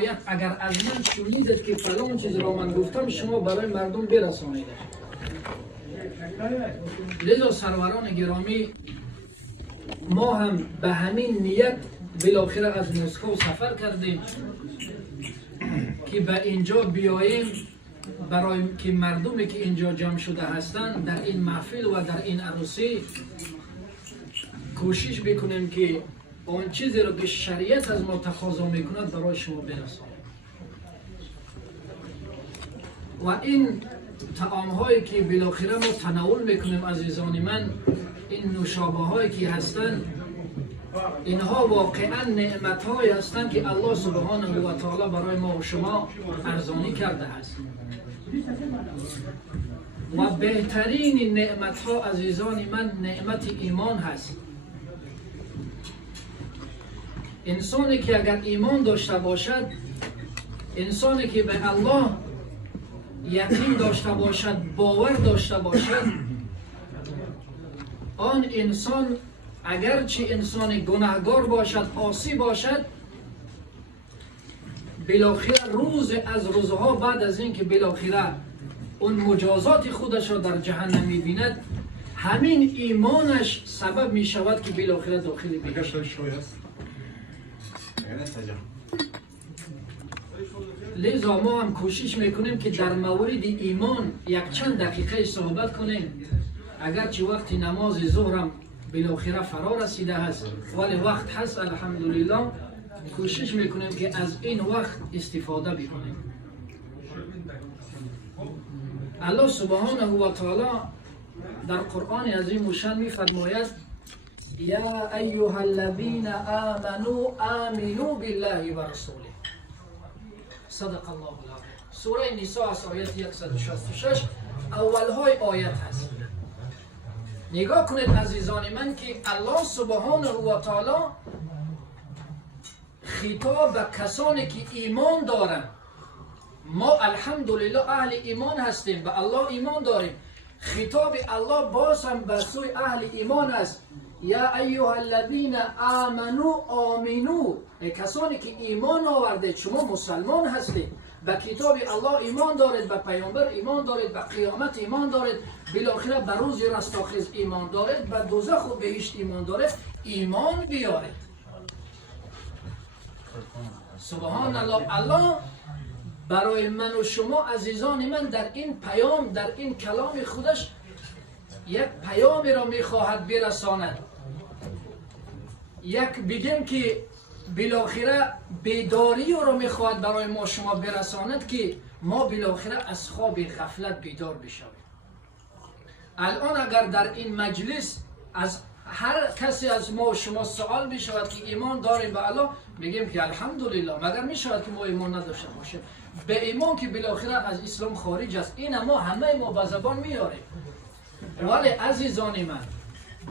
آیت اگر از من شنیدید که فلان چیز را من گفتم شما برای مردم برسانید. لذا سروران گرامی ما هم به همین نیت بالاخره از مسکو سفر کردیم که به اینجا بیاییم برای که مردمی که اینجا جمع شده هستند در این محفل و در این عروسی کوشش بکنیم که آن چیزی را که شریعت از ما تقاضا میکند برای شما برسانیم. و این طعام هایی که بالاخره ما تناول میکنیم عزیزان من، این نوشابه هایی که هستند، اینها واقعا نعمت هایی هستند که الله سبحانه و تعالی برای ما و شما ارزانی کرده است. و بهترین نعمت ها عزیزان من نعمت ایمان هست. انسانی که اگر ایمان داشته باشد، انسانی که به الله یقین داشته باشد، باور داشته باشد، آن انسان اگرچه انسان گناهگار باشد، عاصی باشد، بالاخره روز از روزها بعد از اینکه بالاخره اون مجازات خودش را در جهنم می‌بیند، همین ایمانش سبب می شود که بالاخره داخل بشه. لذا ما هم کوشش میکنیم که در مورد ایمان یک چند دقیقه صحبت کنیم. اگرچه وقت نماز ظهرم بالاخره فرا رسیده است ولی وقت هست، الحمدلله کوشش میکنیم که از این وقت استفاده بکنیم. الله سبحانه و تعالی در قرآن عظیم و شان میفرماید یا ایها الذین آمنوا آمنوا بالله و رسوله. صدق الله العظیم. سوره نساء از آیت 166 اولهای آیت هست. نگاه کنید عزیزان من که الله سبحانه و تعالی خطاب به کسانی که ایمان دارند، ما الحمدلله اهل ایمان هستیم، به الله ایمان داریم، خطاب الله باز هم به سوی اهل ایمان است. یا ایها الذین آمنوا آمنو، کسانی که ایمان آورده، شما مسلمان هستید، به کتاب الله ایمان دارید، به پیامبر ایمان دارید، به قیامت ایمان دارید، بالاخره به روز رستاخیز ایمان دارید، به دوزخ و بهشت ایمان دارید، ایمان بیارید. سبحان الله. الله برای من و شما عزیزان من در این پیام، در این کلام خودش یک پیامی را میخواهد برساند. یک بگیم که بالاخره بیداری را میخواهد برای ما شما برساند که ما بالاخره از خواب غفلت بیدار بشویم. الان اگر در این مجلس از هر کسی از ما و شما سوال بشود که ایمان داریم به الله، بگیم که الحمدلله، مگر میشود که ما ایمان نداشته باشیم؟ به ایمان که بالاخره از اسلام خارج است، این ما همه ما به زبان میاریم. ولی عزیزان من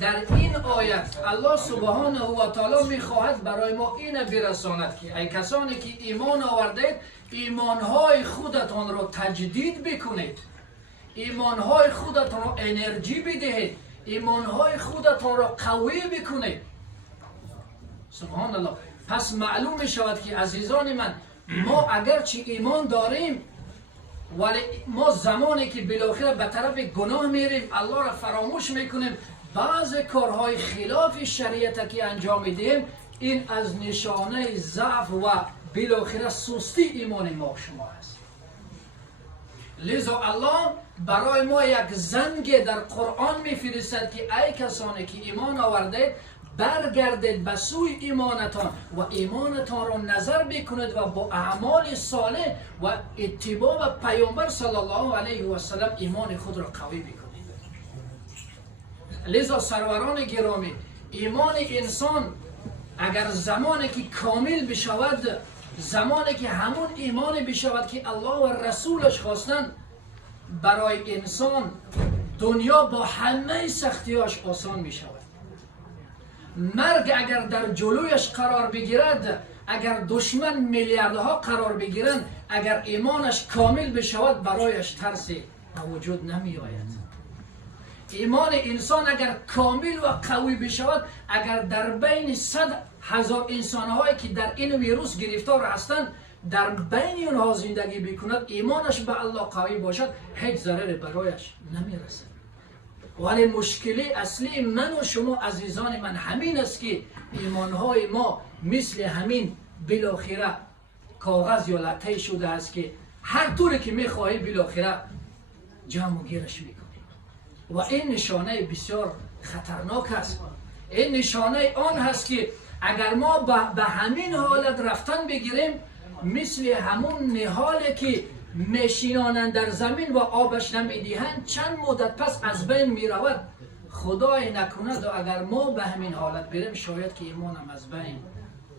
در این آیت الله سبحانه و تعالی میخواهد برای ما این برساند که ای کسانی که ایمان آوردید، ایمانهای خودتان را تجدید بکنید، ایمانهای خودتان را انرژی بدهید، ایمانهای خودتان را قوی بکنید. سبحان الله. پس معلوم می شود که عزیزان من ما اگرچه ایمان داریم ولی ما زمانی که بالاخره به طرف گناه میریم، الله را فراموش میکنیم، بعض کارهای خلاف شریعت که انجام میدیم، این از نشانه ضعف و بالاخره سستی ایمان ما شما است. لذا الله برای ما یک زنگ در قرآن میفرستد که ای کسانی که ایمان آوردید، برگردید به سوی ایمانتان و ایمانتان را نظر بکنید و با اعمال صالح و اتباع پیامبر صلی الله علیه و سلم ایمان خود را قوی بکنید. لذا سروران گرامی، ایمان انسان اگر زمانی که کامل بشود، زمانی که همون ایمان بشود که الله و رسولش خواستند، برای انسان دنیا با همه سختیاش آسان می شود. مرگ اگر در جلویش قرار بگیرد، اگر دشمن میلیاردها قرار بگیرند، اگر ایمانش کامل بشود برایش ترسی وجود نمی آید. ایمان انسان اگر کامل و قوی بشود، اگر در بین 100,000 انسانهایی که در این ویروس گرفتار هستند در بین اونها زندگی بکند، ایمانش به الله قوی باشد، هیچ ضرری برایش نمیرسد. ولی مشکلی اصلی من و شما عزیزان من همین است که ایمانهای ما مثل همین بالاخره کاغذ یا لطه شده است که هر طوری که میخواهی بالاخره جمع و گیرش میکنی و این نشانه بسیار خطرناک است. این نشانه آن هست که اگر ما به همین حالت رفتن بگیریم، مثل همون نهالی که میشینانند در زمین و آبش نمیدهند، چند مدت پس از بین میرود. خدای نکند و اگر ما به همین حالت بریم، شاید که ایمانم از بین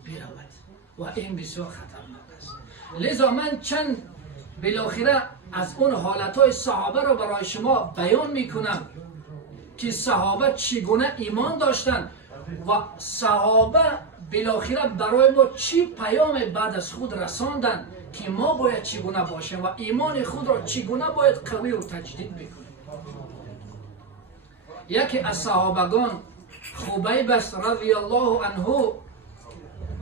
برود و این بسیار خطرناک است. لذا من چند بالاخره از اون حالتهای صحابه رو برای شما بیان میکنم که صحابه چگونه ایمان داشتن و صحابه بالاخره برای ما چی پیام بعد از خود رساندن که ما باید چگونه باشیم و ایمان خود را چگونه باید قوی و تجدید بکنیم. یکی از صحابگان خبیب است رضی الله عنه،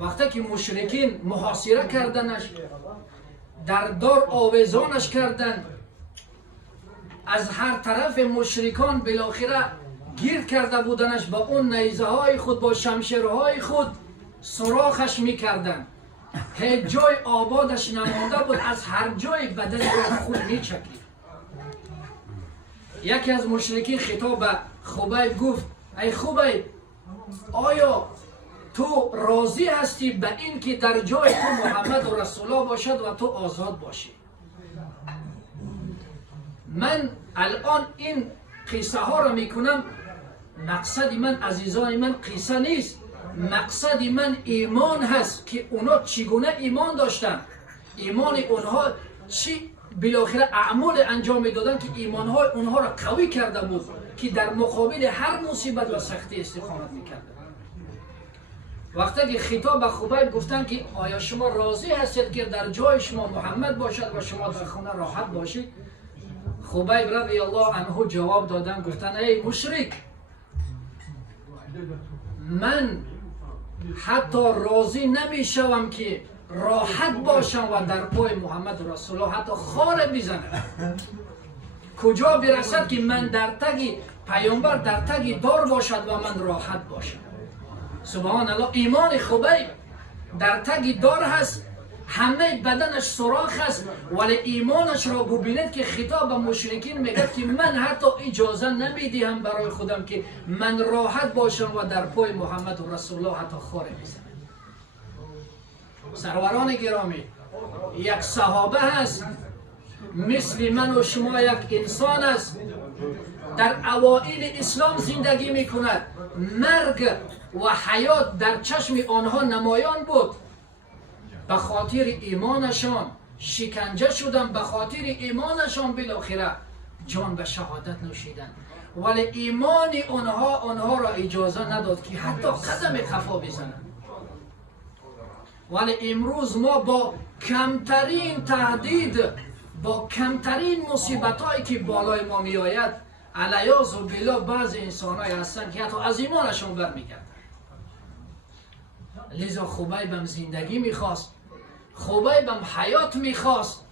وقتی که مشرکین محاصره کردنش، در دار آویزانش کردند، از هر طرف مشرکان بالاخره گیر کرده بودنش، با اون نیزه های خود، با شمشیرهای خود سوراخش میکردن، هیچ جای آبادش نمانده بود، از هر جای بدن خود میچکید. یکی از مشرکین خطاب به خبیب گفت: ای خبیب، آیا تو راضی هستی به این که در جای تو محمد و رسول الله باشد و تو آزاد باشی؟ من الان این قصه ها را میکنم، مقصد من عزیزان من قصه نیست، مقصد من ایمان هست که اونا چگونه ایمان داشتن، ایمان اونها چی بالاخره اعمال انجام دادن که ایمانهای اونها را قوی کرده بود که در مقابل هر مصیبت و سختی استقامت میکردن. وقتی که خطاب به خبیب گفتن که آیا شما راضی هستید که در جای شما محمد باشد و شما در خانه راحت باشید؟ خبیب رضی الله عنه جواب دادن، گفتن: ای مشرک، من حتی راضی نمیشوم که راحت باشم و در پای محمد رسول الله حتی خار بزنم. کجا برسد که من در تگ پیامبر در تگ دار باشد و من راحت باشم؟ سبحان الله. ایمان خبیب در تگ دار هست، همه بدنش سوراخ است، ولی ایمانش را ببینید که خطاب به مشرکین میگه که من حتی اجازه نمیدهم برای خودم که من راحت باشم و در پای محمد و رسول الله حتی خاره بزنم. سروران گرامی، یک صحابه هست مثل من و شما، یک انسان است، در اوائل اسلام زندگی میکند، مرگ و حیات در چشم آنها نمایان بود، به خاطر ایمانشان شکنجه شدن، به خاطر ایمانشان بالاخره جان به شهادت نوشیدن، ولی ایمان آنها را اجازه نداد که حتی قدم خفا بزنند. ولی امروز ما با کمترین تهدید، با کمترین مصیبت هایی که بالای ما می آید، علیاذ بالله بعض انسان هایی هستند که حتی از ایمانشان برمیگردند. لذا خبیبم زندگی میخواست، خبیبم حیات میخواست.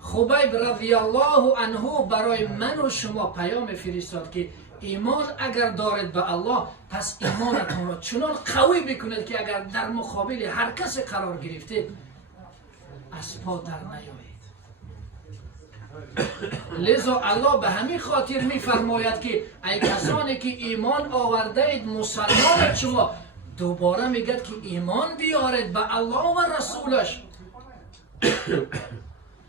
خبیب رضی الله عنه برای من و شما پیام فرستاد که ایمان اگر دارید به الله، پس ایمانتون را چنان قوی بکنید که اگر در مقابل هر کسی قرار گرفتید از پا در نیایید. لذا الله به همین خاطر میفرماید که ای کسانی که ایمان آورده اید، مسلمان شما، دوباره میگه که ایمان بیارید به الله و رسولش.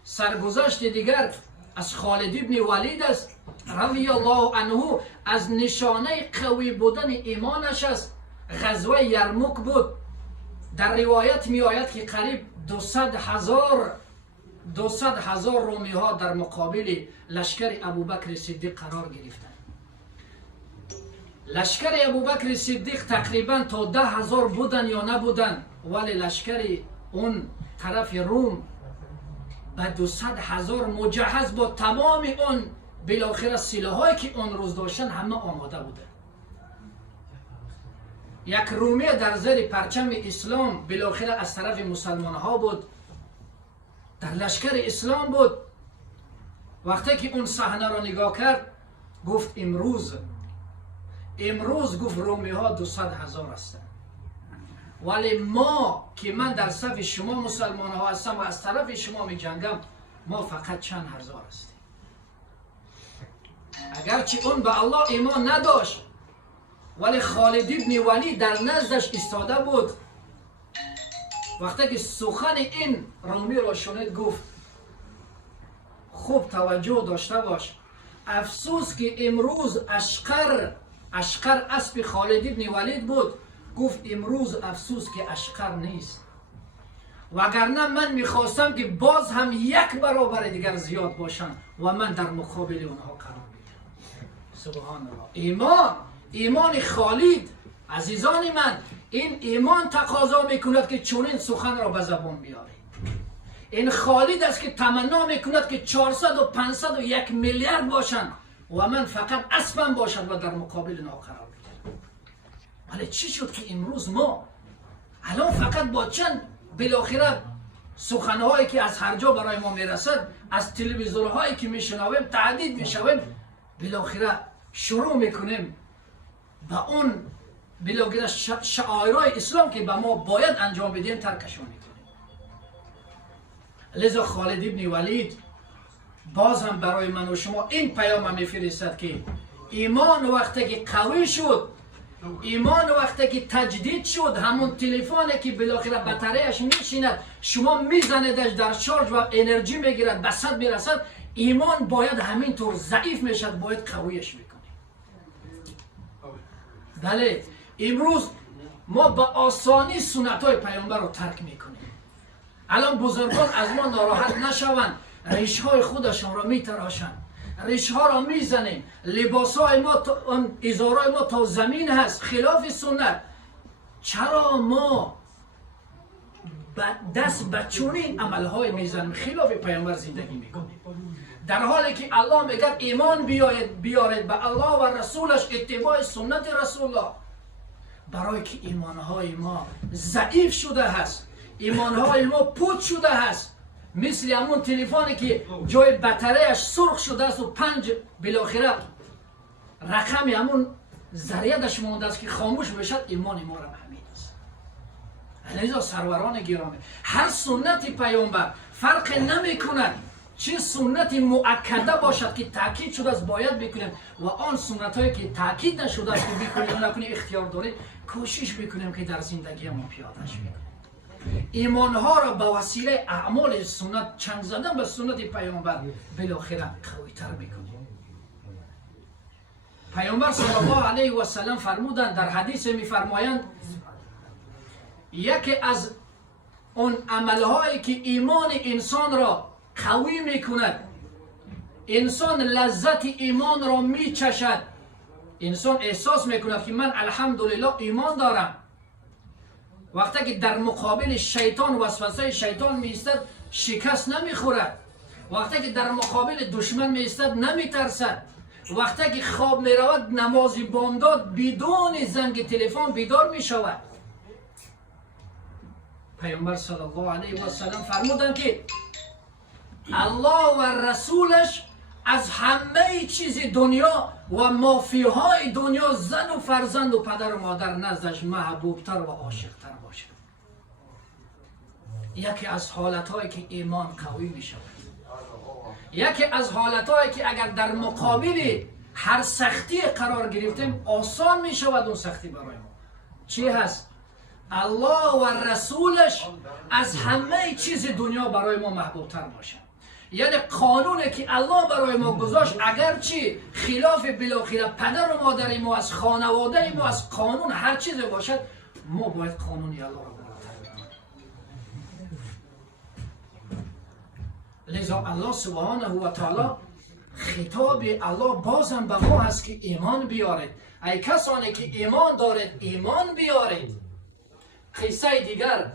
سرگذشت دیگر از خالد ابن ولید است رضی الله عنه، از نشانه قوی بودن ایمانش است غزوه یرموک بود. در روایت می آید که قریب 200,000 رومی ها در مقابل لشکر ابوبکر صدیق قرار گرفتند. لشکر ابوبکر صدیق تقریبا تا 10,000 بودن یا نبودن، ولی لشکر اون طرف روم به 200,000 مجهز با تمام اون بالاخره سلاحایی که اون روز داشتن همه آماده بودن. یک رومی در زیر پرچم اسلام بالاخره از طرف مسلمان ها بود، در لشکر اسلام بود. وقتی که اون صحنه را نگاه کرد گفت امروز گفت رومی ها 200,000 هستند، ولی ما که من در صف شما مسلمان ها هستم و از طرف شما می جنگم، ما فقط چند هزار هستیم. اگرچه اون به الله ایمان نداشت، ولی خالد ابن ولید در نزدش ایستاده بود. وقتی که سخن این رومی را شنید گفت خوب توجه داشته باش، افسوس که امروز اشقر اسب خالد ابن ولید بود. گفت امروز افسوس که اشقر نیست، وگرنه من میخواستم که باز هم یک برابر دیگر زیاد باشن و من در مقابل اونها قرار بگیرم. سبحان الله. ایمان خالد، عزیزان من، این ایمان تقاضا میکند که چنین سخن را به زبان بیاره. این خالد است که تمنا میکند که 400 و 500 و 1 میلیارد باشن و من فقط اسبم باشد و در مقابل اونها قرار بگیرم. ولی چی شد که امروز ما الان فقط با چند بالاخره سخنهایی که از هر جا برای ما میرسد، از تلویزیون‌هایی که میشنویم تهدید میشویم، بالاخره شروع میکنیم به اون بالاخره شعائرهای اسلام که به ما باید انجام بدیم ترکشون میکنیم. لذا خالد ابن ولید باز هم برای من و شما این پیام میفرستد که ایمان وقتی که قوی شد، ایمان وقتی که تجدید شد، همون تلفنی که بالاخره بطریش میشیند شما میزندش در شارژ و انرژی میگیرد به 100 میرسد، ایمان باید همینطور ضعیف میشد، باید قویش میکنیم. بله امروز ما به آسانی سنت های پیامبر رو ترک میکنیم. الان بزرگان از ما ناراحت نشوند، ریش های خودشان را میتراشند، ریش ها را میزنیم، لباس های ما ازارای ما تا زمین هست، خلاف سنت. چرا ما دست به چنین عمل های میزنیم، خلاف پیامبر زندگی میکنیم، در حالی که الله میگه ایمان بیارید به الله و رسولش، اتباع سنت رسول الله. برای که ایمان های ما ضعیف شده هست، ایمان های ما پوچ شده هست، مثل همون تلفنی که جای بطریش سرخ شده است و 5 بالاخره رقم همون ذریعش مونده است که خاموش بشد، ایمان ما را همین است. لذا سروران گرامی، هر سنت پیامبر فرق نمی کند، چه سنت مؤکده باشد که تاکید شده است باید بکنیم و آن سنت هایی که تاکید نشده است که بکنیم نکنیم اختیار داریم، کوشش بکنیم که در زندگی ما پیادهش بکنیم. ایمان ها را به وسیله اعمال سنت، چنگ زدن به سنت پیامبر، بالاخره قوی تر میکنیم. پیامبر صلی الله علیه و سلم فرمودند، در حدیث میفرمایند یکی از اون عمل هایی که ایمان انسان را قوی میکند، انسان لذت ایمان را میچشد، انسان احساس میکند که من الحمدلله ایمان دارم. وقتی که در مقابل شیطان، وسوسه شیطان میستد، شکست نمیخورد. وقتی که در مقابل دشمن میستد، نمیترسد. وقتی که خواب میرود، نمازی بامداد بدون زنگ تلفن بیدار میشود. پیامبر صلی الله علیه و سلم فرمودند که الله و رسولش از همه چیز دنیا و مافیهای دنیا، زن و فرزند و پدر و مادر نزدش محبوبتر و عاشقتر باشد. یکی از حالتهایی که ایمان قوی می شود، یکی از حالتهایی که اگر در مقابل هر سختی قرار گرفتیم آسان می شود اون سختی برای ما. چی هست؟ الله و رسولش از همه چیز دنیا برای ما محبوبتر باشد. یعنی قانونی که الله برای ما گذاشت، اگرچه خلاف بالاخره پدر و مادر ما، از خانواده ما، از قانون هر چیزی باشد، ما باید قانونی الله را بالاتر بدانیم. لذا الله سبحانه و تعالی خطاب الله بازم به ما هست که ایمان بیارید. ای کسانی که ایمان دارید ایمان بیارید. قصه دیگر